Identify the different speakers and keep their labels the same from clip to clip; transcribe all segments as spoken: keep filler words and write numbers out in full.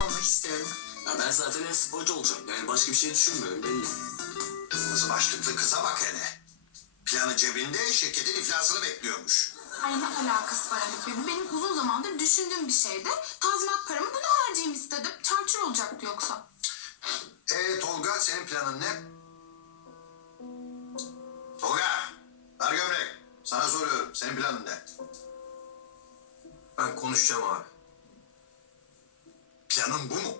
Speaker 1: olmak istiyorum.
Speaker 2: Ya ben zaten hep futbolcu olacağım. Yani başka bir şey düşünmüyorum belli.
Speaker 3: Kırmızı başlıklı kıza bak hele. Planı cebinde, şirketin iflasını bekliyormuş.
Speaker 4: Ay ne alakası var Haluk Bey? Bu benim uzun zamandır düşündüğüm bir şeydi. Tazminat paramı buna harcayayım istedim. Çarçur olacaktı yoksa.
Speaker 3: Ee Tolga, senin planın ne? Tolga, dar gömlek. Sana soruyorum, senin planın ne?
Speaker 5: Ben konuşacağım abi.
Speaker 3: Planın bu mu?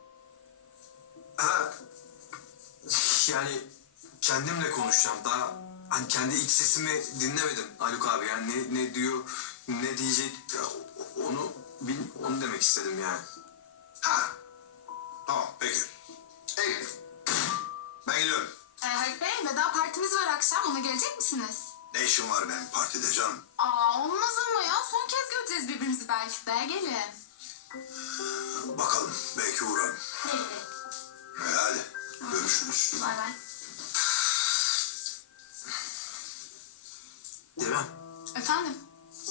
Speaker 5: Ha, yani kendimle konuşacağım. Daha hani kendi iç sesimi dinlemedim Haluk abi. Yani ne, ne diyor, ne diyecek ya, onu bil, onu demek istedim yani.
Speaker 3: Ha, tamam peki. İyi. Ben gidiyorum.
Speaker 4: Ee, Haluk Bey veda partimiz var akşam. Ona gelecek misiniz?
Speaker 3: Ne işim var benim partide canım?
Speaker 4: Aa olmaz ama ya. Son kez göreceğiz birbirimizi belki de. Gelin.
Speaker 3: Bakalım, belki uğrarım. Ee, hadi, görüşürüz.
Speaker 4: Bay bay.
Speaker 5: Devrem,
Speaker 4: Efendim?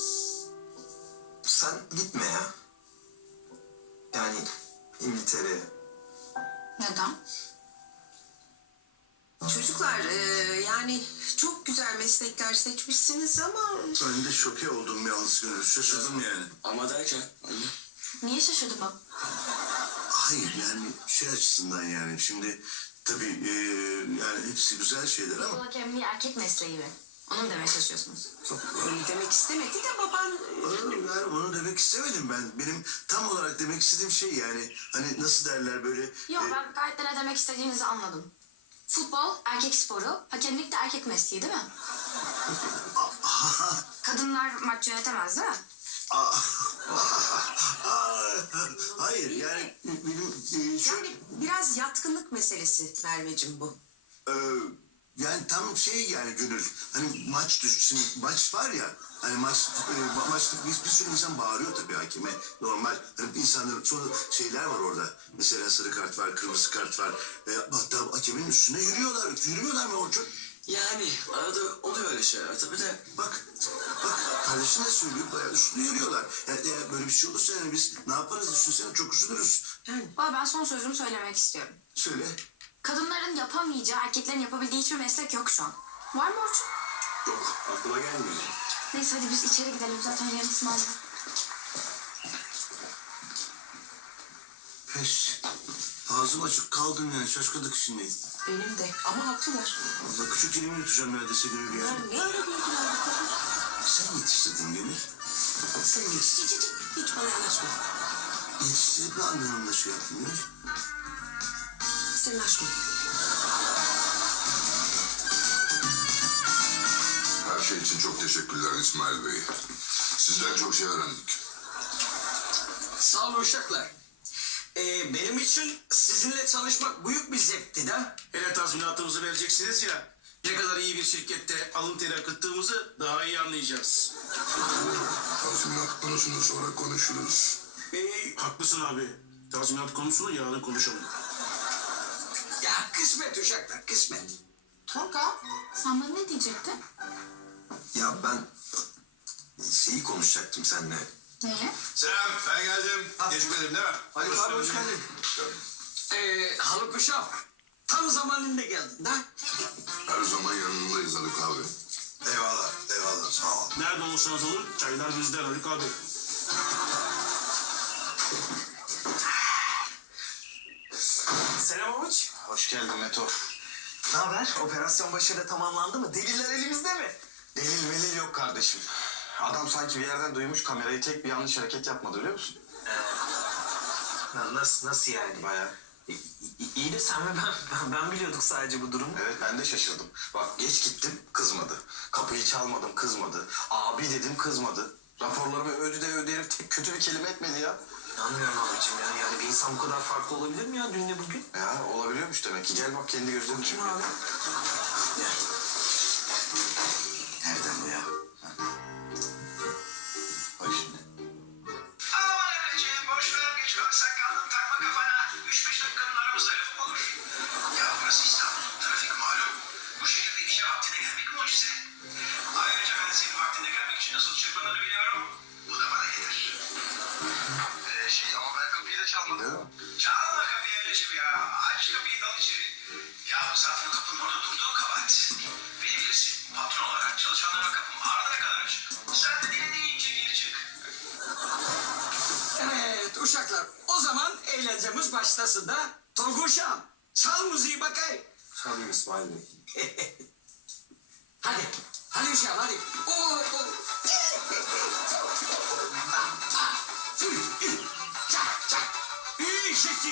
Speaker 5: sen gitme ya. Yani İngiltere'ye.
Speaker 4: Neden?
Speaker 1: Çocuklar e, yani çok güzel meslekler seçmişsiniz ama...
Speaker 3: Ben de şoke oldum yalnız gönül. Şaşırdım yani.
Speaker 2: Ama derken anne.
Speaker 4: Niye şaşırdın bak?
Speaker 3: Hayır yani şey açısından yani şimdi tabii e, yani hepsi güzel şeyler ama
Speaker 6: Hakemliği erkek mesleği mi? Onu mu demeye çalışıyorsunuz?
Speaker 1: Yok öyle demek istemedi de baban...
Speaker 3: Aa, yani onu demek istemedim ben. Benim tam olarak demek istediğim şey yani hani nasıl derler böyle...
Speaker 6: Yok
Speaker 3: e,
Speaker 6: ben gayet de ne demek istediğinizi anladım. Futbol erkek sporu, hakemlik de erkek mesleği değil mi? Kadınlar maç yönetemez değil mi?
Speaker 3: aa, aa, hayır yani benim e, şu...
Speaker 1: Yani biraz yatkınlık meselesi Merveciğim bu.
Speaker 3: Ee, yani tam şey yani gönül hani maç düş şimdi maç var ya hani maç e, ma- maçta bir, bir sürü insan bağırıyor tabii hakeme normal hani insanların çoğu şeyler var orada mesela sarı kart var kırmızı kart var e, hatta hakemin üstüne yürüyorlar yürümüyorlar mı Orçun?
Speaker 2: Yani arada oluyor öyle şeyler tabii de.
Speaker 3: Bak bak kardeşin de söylüyor bayağı üstüne yürüyorlar yani, eğer böyle bir şey olursa yani biz ne yaparız düşünsene çok üzülürüz.
Speaker 1: Yani
Speaker 6: Valla ben son sözümü söylemek istiyorum.
Speaker 3: Söyle.
Speaker 6: Kadınların yapamayacağı, erkeklerin yapabildiği hiçbir meslek yok şu an. Var mı Orçun?
Speaker 3: Yok aklıma gelmiyor.
Speaker 6: Neyse hadi biz içeri gidelim zaten yarın sınav.
Speaker 3: Pes. Ağzım açık kaldım yani şaşkınlık içindeyim.
Speaker 1: benim de ama haklılar.
Speaker 3: Valla küçük elimi yutacağım neredeyse gönül
Speaker 1: Ya
Speaker 3: yani.
Speaker 1: ne ara bildiler bu kadın?
Speaker 3: Sen yetiştirdin gönül. Sen yetiştirdin.
Speaker 1: Cicicik hiç bana yanaşma.
Speaker 3: Yetiştirip ne anlamında şey yaptın gönül?
Speaker 1: Senin aşkın.
Speaker 7: Her şey için çok teşekkürler İsmail Bey. Sizden çok şey öğrendik.
Speaker 8: Sağ olun uşaklar. Ee, benim için sizinle çalışmak büyük bir zevkti de.
Speaker 9: Hele tazminatımızı vereceksiniz ya. Ne kadar iyi bir şirkette alın teri akıttığımızı daha iyi anlayacağız.
Speaker 7: Tazminat konusunu sonra konuşuruz.
Speaker 8: Ee,
Speaker 9: Haklısın abi. Tazminat konusunu yarın konuşalım.
Speaker 8: ya kısmet uşaklar, kısmet.
Speaker 4: Tolga sen bana ne diyecektin?
Speaker 5: Ya ben şeyi konuşacaktım seninle.
Speaker 4: Neyi?
Speaker 3: Selam ben geldim. Gecikmedim değil mi?
Speaker 5: Haluk abi hoş geldin.
Speaker 8: Ee, Haluk uşağım, tam zamanında geldin de.
Speaker 7: Her zaman yanındayız Haluk abi.
Speaker 3: Eyvallah eyvallah sağ ol.
Speaker 9: Nerede olursanız olun çaylar bizden Haluk abi.
Speaker 5: Selam Avuç.
Speaker 3: Hoş geldin Meto.
Speaker 5: Ne haber? Operasyon başarıyla tamamlandı mı? Deliller elimizde mi?
Speaker 10: Delil melil yok kardeşim. Adam sanki bir yerden duymuş kamerayı tek bir yanlış hareket yapmadı biliyor musun?
Speaker 5: Na- Nasıl, nasıl yani?
Speaker 10: Bayağı.
Speaker 5: İyi de sen ve ben, ben, ben biliyorduk sadece bu durumu.
Speaker 10: Evet ben de şaşırdım. Bak geç gittim kızmadı. Kapıyı çalmadım kızmadı. Abi dedim kızmadı. Raporlarımı övdü de övdü herif tek kötü bir kelime etmedi ya.
Speaker 5: İnanmıyorum abicim ya. Yani bir insan bu kadar farklı olabilir mi ya dünle bugün?
Speaker 10: Ya olabiliyormuş demek ki. Gel bak kendi gözlerin
Speaker 5: Kim abi?
Speaker 10: Nereden bu ya? Ha. Bak şimdi.
Speaker 8: Aman efendim, boş ver geç kalksak kaldım takma kafana. Üç beş dakikanın aramızda lafım olur. Ya burası İstanbul, trafik malum. Bu şehirde işe vaktine gelmek mucize. Ayrıca ben senin vaktinde gelmek için nasıl çırpınanı biliyorum. Bu da bana yeter. Ee, şey ama ben kapıyı da çalmadım.
Speaker 10: galiba.
Speaker 8: Çalma kapıyı Emre'ciğim ya. Aç kapıyı dal içeri. Ya zaten kapının orada durduğu kabahat. Beni bilirsin. Patron olarak çalışanlara kapım ardına kadar açık. Sen de dilediğince gir çık.
Speaker 11: Evet uşaklar o zaman eğlencemiz başlasın da. Tolguşam çal müziği bakayım.
Speaker 5: Çalayım İsmail Bey.
Speaker 11: Hadi. Hadi uşağım hadi. Oo, oo. Çak çak. İyi şekil.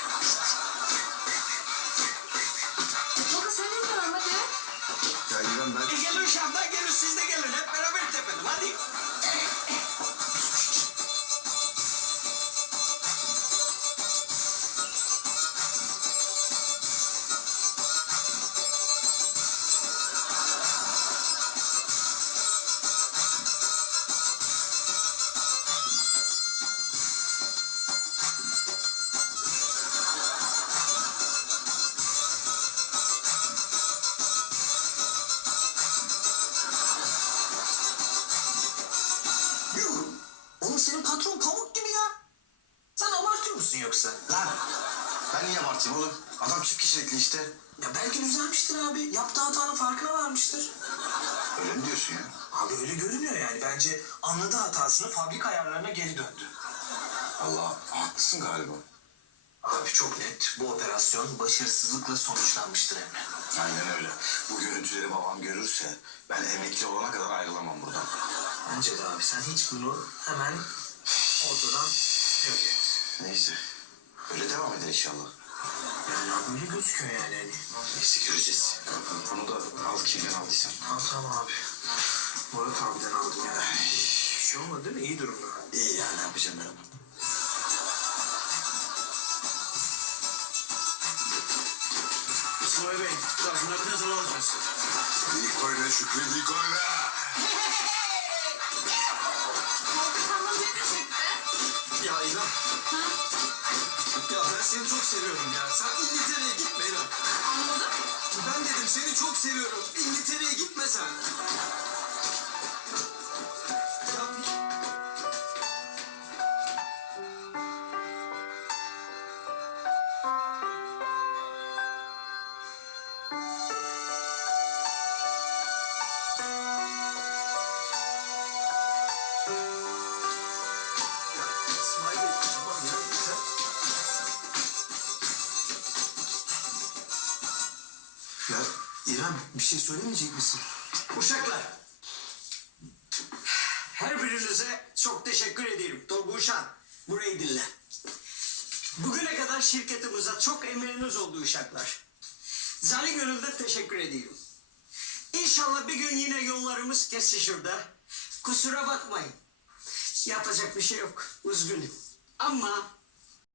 Speaker 4: Baba söylemiyorum hadi.
Speaker 5: Ya İrem ben...
Speaker 11: E gelin uşağım da gelin siz de gelin hep beraber tepelim hadi. Yuh. Oğlum senin patron pamuk gibi ya. Sen abartıyor musun yoksa?
Speaker 10: Lan ben niye abartayım oğlum? Adam çift kişilikli işte.
Speaker 11: Ya belki düzelmiştir abi. Yaptığı hatanın farkına varmıştır.
Speaker 10: Öyle mi diyorsun ya?
Speaker 11: Abi öyle görünüyor yani. Bence anladığı hatasını fabrika ayarlarına geri döndü.
Speaker 10: Allah haklısın galiba.
Speaker 11: Abi çok net. Bu operasyon başarısızlıkla sonuçlanmıştır Emre.
Speaker 10: Aynen öyle. Bu görüntüleri babam görürse ben emekli olana kadar ayrılamam buradan.
Speaker 11: Bence de abi sen hiç bunu hemen ortadan yok et.
Speaker 10: Neyse. Öyle devam eder inşallah.
Speaker 11: Yani abi öyle gözüküyor yani. Hani.
Speaker 10: Neyse göreceğiz. Bunu da al kimden aldıysan.
Speaker 11: Tamam tamam abi. Murat abiden aldım ya. Bir şey olmadı değil mi? İyi durumda.
Speaker 10: İyi ya ne yapacağım ben onu?
Speaker 9: İsmail Bey, bunları ne zaman alacağız?
Speaker 7: Nikola Şükrü Nikola.
Speaker 4: Volkan bana ne çekti?
Speaker 5: Ya İrem. Ya ben seni çok seviyorum ya. Sen İngiltere'ye gitme İrem.
Speaker 4: Anlamadım.
Speaker 5: Ben dedim seni çok seviyorum. İngiltere'ye gitme sen. İsmail Bey tamam ya. Sen... Ya İrem bir şey söylemeyecek misin?
Speaker 11: Uşaklar. Her birinize çok teşekkür ederim. Tolguşan burayı dinle. Bugüne kadar şirketimize çok emeğiniz oldu uşaklar. Zali gönülden teşekkür ediyorum. İnşallah bir gün yine yollarımız kesişir de kusura bakmayın. Yapacak bir şey yok. Üzgünüm. Ama